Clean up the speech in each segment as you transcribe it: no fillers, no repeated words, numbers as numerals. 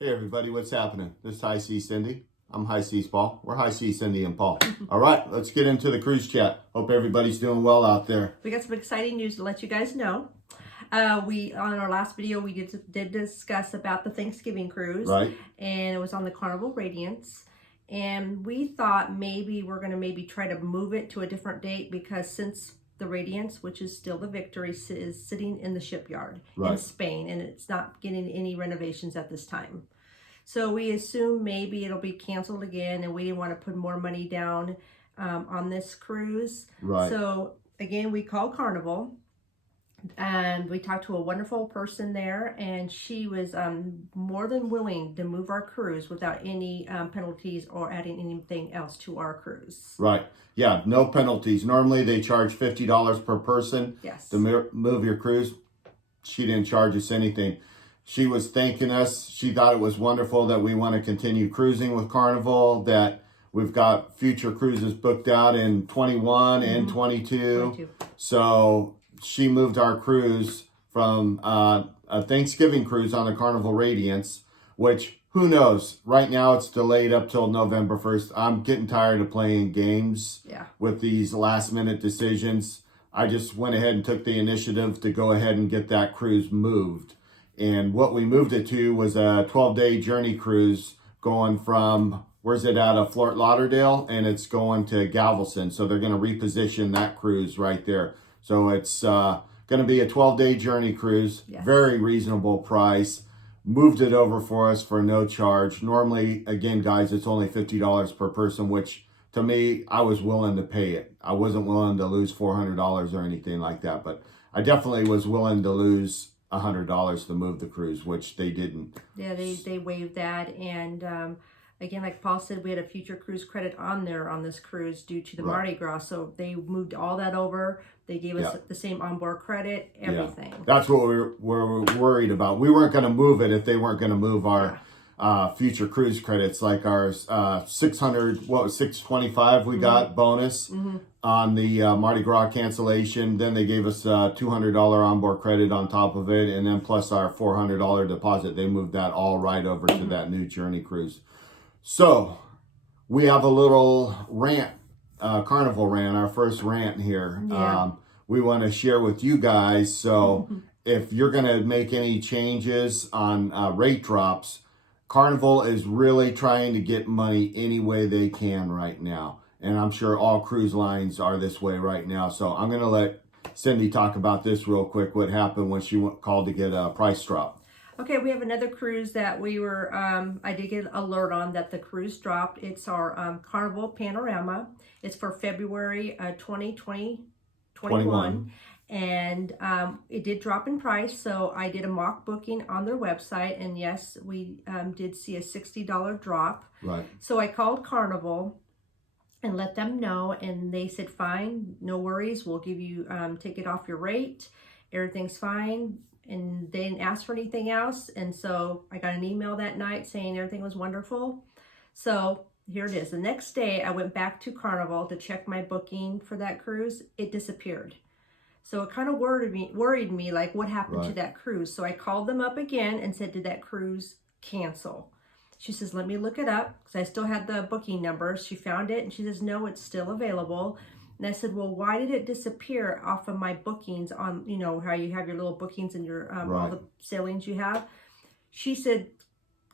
Hey everybody, what's happening? This is High C Cindy. I'm High Seas Paul. We're High C Cindy and Paul. All right, let's get into the cruise chat. Hope everybody's doing well out there. We got some exciting news to let you guys know. We on our last video we did discuss about the Thanksgiving cruise, Right. And it was on the Carnival Radiance. And we thought maybe we're going to try to move it to a different date because since the Radiance, which is still the Victory, is sitting in the shipyard in Spain, and it's not getting any renovations at this time. So we assume maybe it'll be canceled again, and we didn't want to put more money down on this cruise. Right. So again, we called Carnival, and we talked to a wonderful person there, and she was more than willing to move our cruise without any penalties or adding anything else to our cruise. Right. Yeah, no penalties. Normally they charge $50 per person to move your cruise. She didn't charge us anything. She was thanking us. She thought it was wonderful that we want to continue cruising with Carnival, that we've got future cruises booked out in 21 and 22. So she moved our cruise from a Thanksgiving cruise on the Carnival Radiance, which, who knows? Right now it's delayed up till November 1st. I'm getting tired of playing games with these last minute decisions. I just went ahead and took the initiative to go ahead and get that cruise moved. And what we moved it to was a 12-day journey cruise going from, where's it out of Fort Lauderdale, and it's going to Galveston. So they're going to reposition that cruise right there. So it's going to be a 12-day journey cruise, very reasonable price. Moved it over for us for no charge. Normally, again, guys, it's only $50 per person, which to me, I was willing to pay it. I wasn't willing to lose $400 or anything like that, but I definitely was willing to lose $100 to move the cruise, which they didn't. Yeah, they waived that, and again, like Paul said, we had a future cruise credit on there on this cruise due to the Mardi Gras, so they moved all that over. They gave us the same onboard credit, everything. Yeah. That's what we were worried about. We weren't going to move it if they weren't going to move our future cruise credits, like our 625 we got bonus on the Mardi Gras cancellation. Then they gave us a $200 onboard credit on top of it, and then plus our $400 deposit. They moved that all right over to that new journey cruise. So we have a little rant, Carnival rant, our first rant here. We want to share with you guys. So if you're going to make any changes on rate drops, Carnival is really trying to get money any way they can right now. And I'm sure all cruise lines are this way right now. So I'm going to let Cindy talk about this real quick, what happened when she called to get a price drop. Okay, we have another cruise that we were, I did get an alert on that the cruise dropped. It's our Carnival Panorama. It's for February 2021. And it did drop in price, so I did a mock booking on their website, and yes, we did see a $60 drop. Right. So I called Carnival and let them know, and they said, fine, no worries, we'll give you, take it off your rate, everything's fine. And they didn't ask for anything else. And so I got an email that night saying everything was wonderful. So here it is. The next day I went back to Carnival to check my booking for that cruise. It disappeared. So it kind of worried me, like what happened to that cruise. So I called them up again and said, did that cruise cancel? She says, let me look it up, because I still had the booking number. She found it and she says, no, it's still available. And I said, well, why did it disappear off of my bookings on, you know, how you have your little bookings and your all the sailings you have? She said,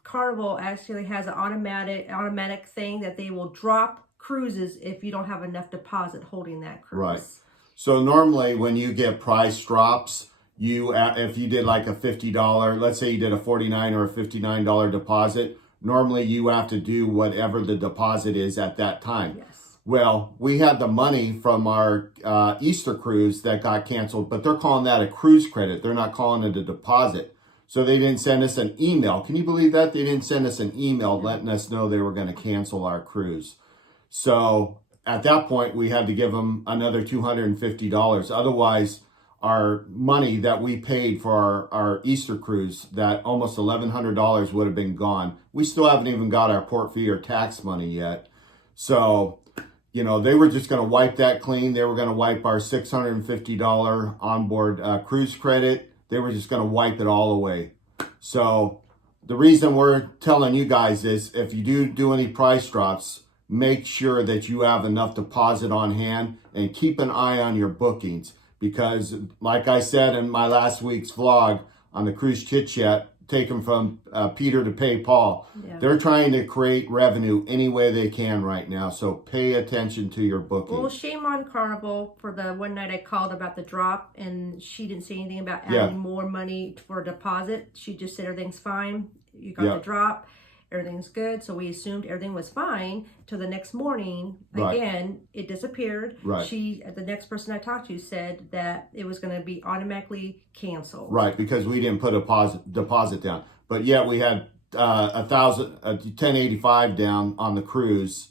Carnival actually has an automatic thing that they will drop cruises if you don't have enough deposit holding that cruise. Right. So normally when you get price drops, if you did like a $50, let's say you did a $49 or a $59 deposit, normally you have to do whatever the deposit is at that time. Yes. Well, we had the money from our Easter cruise that got canceled, but they're calling that a cruise credit. They're not calling it a deposit. So they didn't send us an email. Can you believe that? They didn't send us an email letting us know they were going to cancel our cruise. So at that point, we had to give them another $250. Otherwise, our money that we paid for our Easter cruise, that almost $1,100 would have been gone. We still haven't even got our port fee or tax money yet. So, you know, they were just going to wipe that clean. They were going to wipe our $650 onboard cruise credit. They were just going to wipe it all away. So the reason we're telling you guys is if you do any price drops, make sure that you have enough deposit on hand and keep an eye on your bookings. Because like I said in my last week's vlog on the Cruise Chit Chat, taken from Peter to pay Paul, they're trying to create revenue any way they can right now. So pay attention to your bookings. Well, shame on Carnival for the one night I called about the drop and she didn't say anything about adding more money for a deposit. She just said everything's fine. You got the drop. Everything's good. So we assumed everything was fine till the next morning. Again, it disappeared. The next person I talked to said that it was going to be automatically canceled. Right, because we didn't put a deposit down. But yet we had $1085 down on the cruise,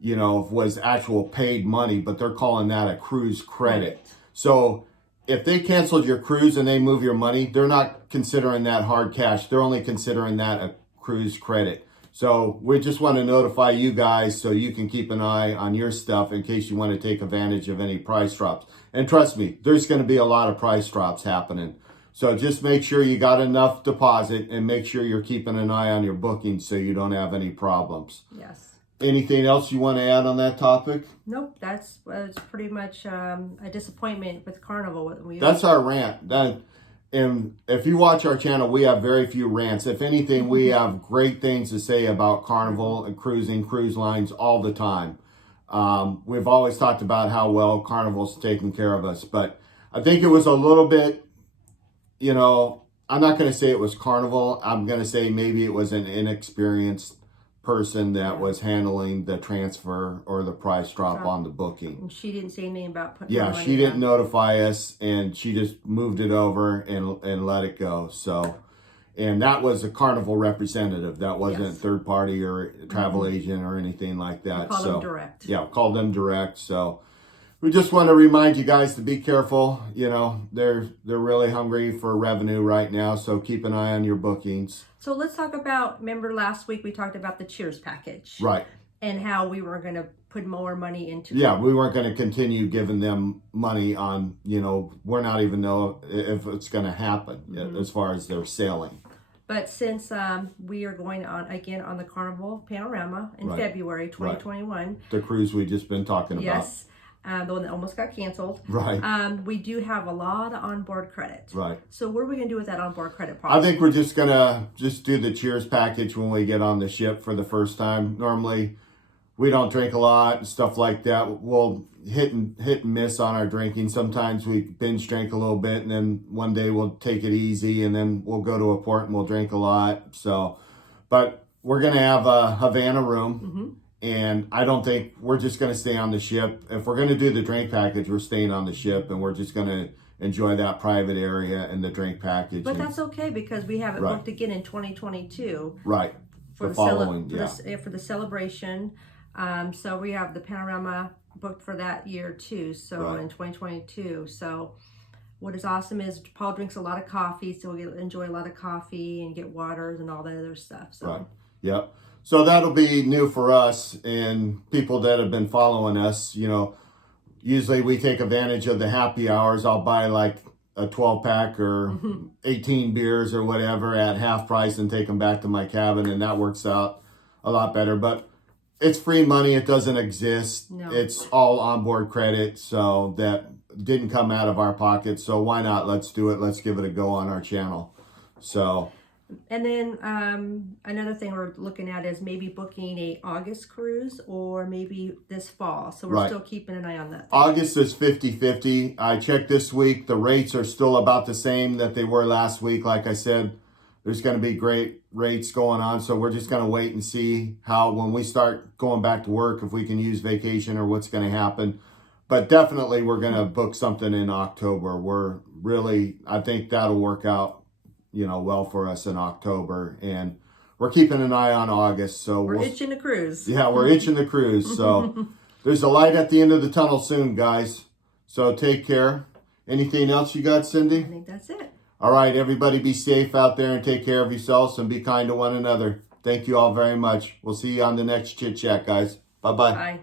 you know, was actual paid money, but they're calling that a cruise credit. Right. So if they canceled your cruise and they move your money, they're not considering that hard cash. They're only considering that a cruise credit. So we just want to notify you guys so you can keep an eye on your stuff in case you want to take advantage of any price drops. And trust me, there's going to be a lot of price drops happening. So just make sure you got enough deposit and make sure you're keeping an eye on your bookings so you don't have any problems. Yes. Anything else you want to add on that topic? Nope, that's pretty much a disappointment with Carnival. That's our rant. And if you watch our channel, we have very few rants. If anything, we have great things to say about Carnival and cruising, cruise lines all the time. We've always talked about how well Carnival's taking care of us. But I think it was a little bit, you know, I'm not going to say it was Carnival. I'm going to say maybe it was an inexperienced person that was handling the transfer or the price drop on the booking. And she didn't say anything about putting money she didn't notify us, and she just moved it over and let it go. So, and that was a Carnival representative. That wasn't third party or travel agent or anything like that. Call them direct. Yeah, call them direct. So we just want to remind you guys to be careful. You know, they're really hungry for revenue right now, so keep an eye on your bookings. So let's talk about, remember last week we talked about the Cheers package. Right. And how we were going to put more money into it. We weren't going to continue giving them money on, you know, we're not even know if it's going to happen as far as their sailing. But since we are going on, again, on the Carnival Panorama in February 2021. The cruise we just been talking about. Yes. The one that almost got canceled. Right. We do have a lot of onboard credit. Right. So what are we going to do with that onboard credit policy? I think we're just going to do the Cheers package when we get on the ship for the first time. Normally, we don't drink a lot and stuff like that. We'll hit and miss on our drinking. Sometimes we binge drink a little bit, and then one day we'll take it easy, and then we'll go to a port and we'll drink a lot. So, but we're going to have a Havana room. And I don't think we're just going to stay on the ship. If we're going to do the drink package, we're staying on the ship, and we're just going to enjoy that private area and the drink package. But that's okay because we have it booked again in 2022. Right. For the celebration. So we have the Panorama booked for that year too. So in 2022. So what is awesome is Paul drinks a lot of coffee, so we'll enjoy a lot of coffee and get waters and all that other stuff. So. Yep. So that'll be new for us and people that have been following us. You know, usually we take advantage of the happy hours. I'll buy like a 12-pack or 18 beers or whatever at half price and take them back to my cabin, and that works out a lot better. But it's free money. It doesn't exist. No. It's all onboard credit, so that didn't come out of our pockets. So why not? Let's do it. Let's give it a go on our channel. So... And then another thing we're looking at is maybe booking a August cruise or maybe this fall. So we're still keeping an eye on that. August is 50-50. I checked this week. The rates are still about the same that they were last week. Like I said, there's going to be great rates going on. So we're just going to wait and see how, when we start going back to work, if we can use vacation or what's going to happen. But definitely we're going to book something in October. I think that'll work out, you know, well for us in October, and we're keeping an eye on August. So we're itching to cruise. Yeah, we're itching to cruise. So there's a light at the end of the tunnel soon, guys. So take care. Anything else you got, Cindy? I think that's it. All right, everybody be safe out there and take care of yourselves and be kind to one another. Thank you all very much. We'll see you on the next Chit Chat, guys. Bye-bye. Bye.